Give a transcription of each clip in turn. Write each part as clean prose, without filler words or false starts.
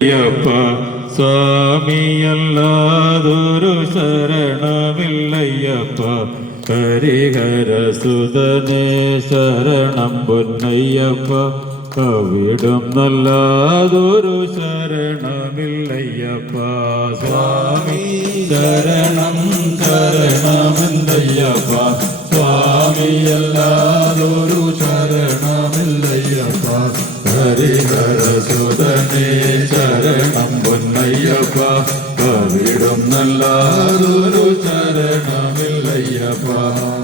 അയ്യപ്പ സ്വാമിയല്ലാതൊരു ശരണമില്ലയ്യപ്പ ഹരിഹരസുതനേ ശരണം പൊന്നയ്യപ്പ അവിടും നല്ലാതൊരു ശരണമില്ലയ്യപ്പ സ്വാമി ശരണം ശരണമെന്തയ്യപ്പ സ്വാമിയല്ലാതൊരു ശരണമില്ലയ്യപ്പ ഹരിഹരസുതനേ ശരണം പൊന്നയ്യപ്പ അവിടും നല്ലാതൊരു ശരണമില്ലയ്യപ്പ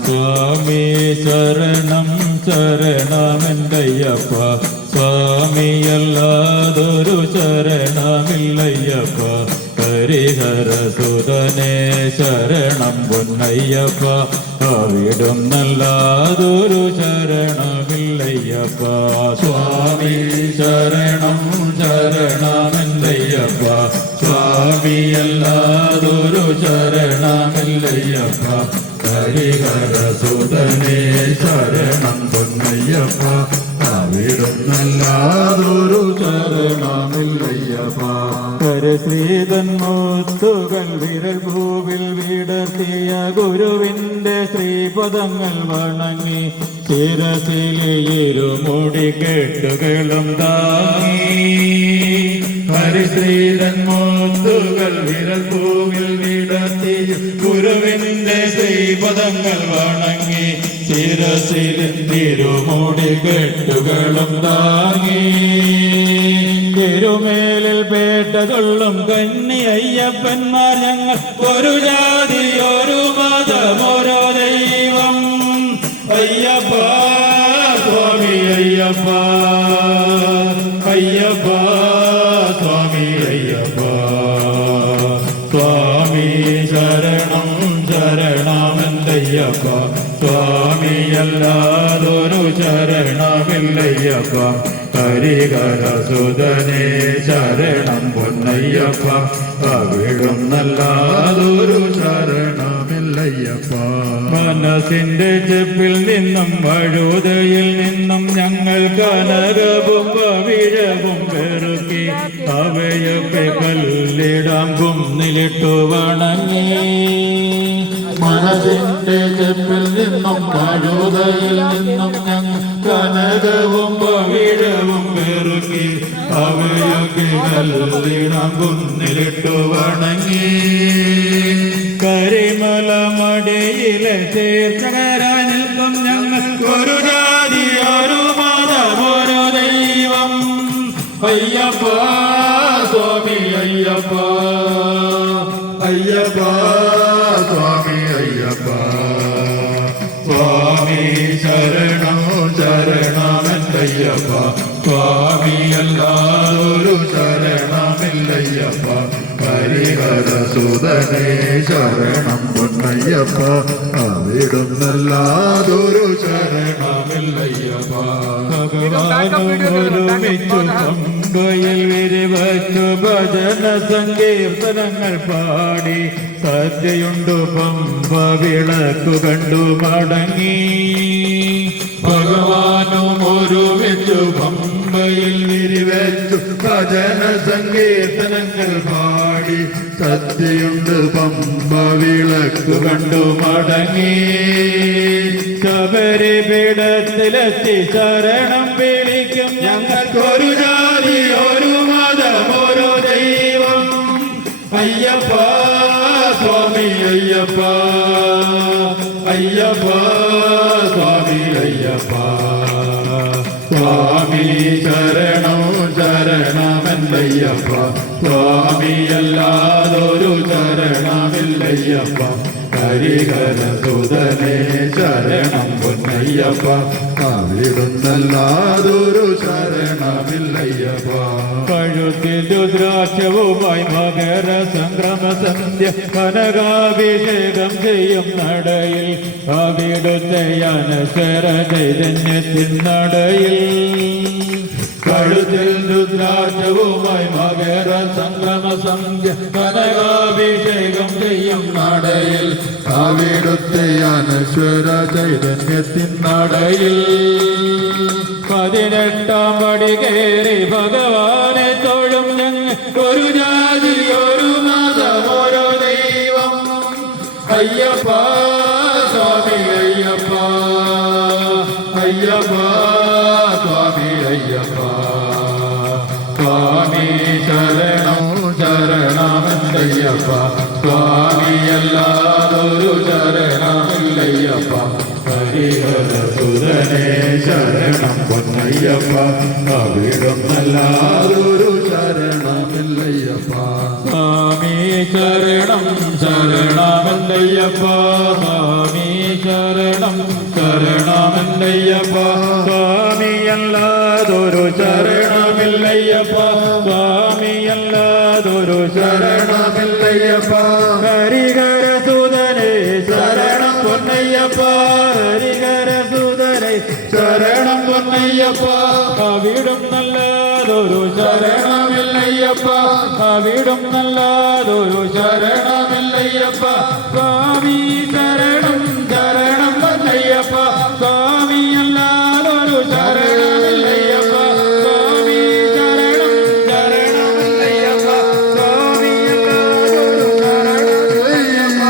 സ്വാമി ശരണം ശരണമെന്തയ്യപ്പ സ്വാമിയല്ലാതൊരു ശരണമില്ലയ്യപ്പ ഹരിഹരസുതനേ ശരണം പൊന്നയ്യപ്പ അവിടും നല്ലാതൊരു ശരണമില്ലയ്യപ്പ സ്വാമി ശരണം ശരണമെന്തയ്യപ്പ സ്വാമിയല്ലാതൊരു ശരണമില്ലയ്യപ്പ ഹരിഹരസുതനേ ശരണം പൊന്നയ്യപ്പ അവിടും നല്ലാതൊരു ശരണമില്ലയ്യപ്പ ശ്രീതന്മുത്തുകൾ വിരൽ ഭൂവിൽ വിടർത്തിയ ഗുരുവിന്റെ ശ്രീപദങ്ങൾ വണങ്ങി ശിരസിലിരുമുടി കെട്ടുകളും താങ്ങി ഹരിശ്രീതന്മുത്തുകൾ വിരൽ ഭൂവിൽ വിടർത്തിയ ഗുരുവിന്റെ ശ്രീപദങ്ങൾ വണങ്ങി ശിരസിലിരുമുടി കെട്ടുകളും താങ്ങി തിരുമേലിൽ പേട്ടതൊള്ളും കന്നി അയ്യപ്പന്മാർ ഞങ്ങൾ ഒരു ജാതി ഒരു മതമൊരു ദൈവം അയ്യപ്പ സ്വാമി അയ്യപ്പ അയ്യപ്പ സ്വാമി അയ്യപ്പ സ്വാമി ശരണം ശരണമെന്തയ്യപ്പ സ്വാമിയല്ലാതൊരു ശരണമില്ലയ്യപ്പ ഹരിഹരസുതനേ ശരണം പൊന്നയ്യപ്പ അവിടും നല്ലാതൊരു ശരണമില്ലയ്യപ്പ മനസ്സിന്റെ ചെപ്പിൽ നിന്നും വഴുതയിൽ നിന്നും ഞങ്ങൾ കനകവും പവിഴവും പെറുക്കി അവയൊക്കെ കല്ലിടാം കുന്നിലിട്ടു വണങ്ങി മനസ്സിന്റെ ചെപ്പിൽ നിന്നും വഴുതയിൽ നിന്നും ഞങ്ങൾ കനകവും പവിഴവും പെറുക്കി അവയൊക്കെ കല്ലിടാം കുന്നിലിട്ടു വണങ്ങി കരിമല മടിയിലെ തീർത്ഥകരായി നിൽക്കും ഞങ്ങൾ ഒരു ജാതി ഒരു മതമൊരു ദൈവം അയ്യപ്പ സ്വാമി അയ്യപ്പ അയ്യപ്പ സ്വാമി അയ്യപ്പ സ്വാമി ശരണം ശരണമെന്തയ്യപ്പ സ്വാമിയല്ലാതൊരു ശരണമില്ലയ്യപ്പ ഹരിഹരസുതനേ ശരണം പൊന്നയ്യപ്പ അവിടും നല്ലാതൊരു ശരണമില്ലയ്യപ്പ ഭഗവാനൊരുമിച്ചു പമ്പയിൽ വിരിവച്ചു ഭജന സങ്കീർത്തനങ്ങൾ പാടി സദ്യയുണ്ടു പമ്പ വിളക്കു കണ്ടു മടങ്ങി ഭഗവാനും ഒരുമിച്ചു പമ്പയിൽ വിരിവച്ചു ഭജന സങ്കീർത്തനങ്ങൾ പാടി സദ്യയുണ്ട് പമ്പ വിളക്കു കണ്ടു മടങ്ങി ശബരിപീഠത്തിലെത്തി ശരണം വിളിക്കും ഞങ്ങൾക്കൊരു ജാതി ഒരു മതമൊരു ദൈവം അയ്യപ്പ സ്വാമി അയ്യപ്പ അയ്യപ്പ സ്വാമി അയ്യപ്പ സ്വാമി ശരണം ശരണമെന്തയ്യപ്പ സ്വാമിയല്ലാതൊരു ശരണമില്ലയ്യപ്പ ഹരിഹരസുതനേ ശരണം പൊന്നയ്യപ്പ അവിടും നല്ലാതൊരു ശരണമില്ലയ്യപ്പ കഴുത്തിൽ രുദ്രാക്ഷവുമായി മകര സംക്രമ സന്ധ്യ കനകാഭിഷേകം ചെയ്യും നടയിൽ അവിടുത്തെ അനശ്വര ചൈതന്യത്തിൻ നടയിൽ കഴുത്തിൽ രുദ്രാക്ഷവുമായി മകര സംക്രമ സന്ധ്യ കനകാഭിഷേകം ചെയ്യും നടയിൽ അവിടുത്തെ അനശ്വര ചൈതന്യത്തിൻ നടയിൽ 18 പടി കയറി ഭഗവാനെ തൊഴും ഞങ്ങൾ ഒരു ജാതി ഒരു മതം ഓരോ ദൈവം അയ്യപ്പ സ്വാമി അയ്യപ്പ അയ്യപ്പ സ്വാമി അയ്യപ്പ സ്വാമി ശരണം ശരണമെന്തയ്യപ്പ സ്വാമിയല്ലാതൊരു ശരണമില്ലയ്യപ്പ ഹരിഹരസുതനേ ശരണം പൊന്നയ്യപ്പ അവിടുന്നല്ലാതൊരു ശരണമില്ലയ്യപ്പ സ്വാമി ശരണം ശരണമെന്തയ്യപ്പ സ്വാമി ശരണം ശരണമെന്തയ്യപ്പ സ്വാമിയല്ലാതൊരു ശരണമില്ലയ്യപ്പ സ്വാമിയല്ലാതൊരു ശരണമില്ലയ്യപ്പ ഹരിഹരസുതനേ ശരണം പൊന്നയ്യപ്പ ഹരിഹരസുതനേ ശരണം പൊന്നയ്യപ്പ അവിടും നല്ലതൊരു ശരണമില്ലയ്യപ്പ അവിടും നല്ലതൊരു ശരണമില്ലയ്യപ്പ സ്വാമി ശരണം ശരണം പൊന്നയ്യപ്പ സ്വാമിയല്ലാതൊരു ശരണമില്ലയ്യപ്പ സ്വാമി ശരണം ശരണമില്ലയ്യപ്പ സ്വാമിയല്ലാതൊരു ശരണമില്ലയ്യപ്പ